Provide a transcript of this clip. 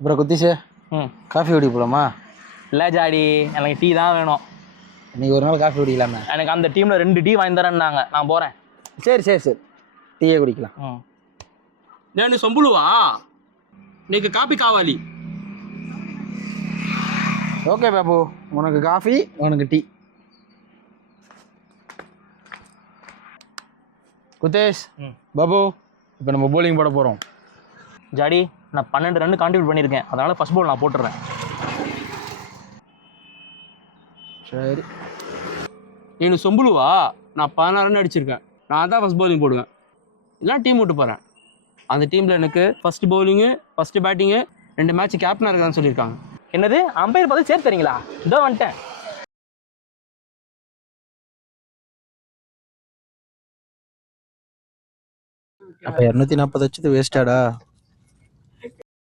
அப்புறம் குத்திஷே காஃபி குடிக்க போலாமா? இல்லை ஜாடி, எனக்கு டீ தான் வேணும். நீ ஒரு நாள் காஃபி குடிக்கலாமே. எனக்கு அந்த டீம்ல 2 டீ வாங்கி தரேன்னாங்க, நான் போறேன். சரி சரி சரி, டீயே குடிக்கலாம். నేను సొంబులువా నీకు కాపీ కావాలి. ஓகே பாபு, உனக்கு காஃபி உனக்கு டீ. குத்தேஷ், பாபு, இப்போ நம்ம போலிங் போட போகிறோம். ஜாடி, நான் 12 ரன் கான்ட்ரிபியூட் பண்ணியிருக்கேன், அதனால ஃபர்ஸ்ட் பால் நான் போட்டுறேன். சரி. నేను సొంబులువా நான் 16 ரன் அடிச்சிருக்கேன். நான் தான் ஃபர்ஸ்ட் பவுலிங் போடுவேன். இல்லை டீம் விட்டு போகிறேன். அந்த டீமில் எனக்கு first bowling, first batting, 2 match கேப்டனாக இருக்கான்னு சொல்லியிருக்காங்க. என்னது, அம்பையர் பார்த்து சேர்த்து தரீங்களா? இதோ வந்துட்டேன். அப்போ 240 வச்சது வேஸ்டாடா.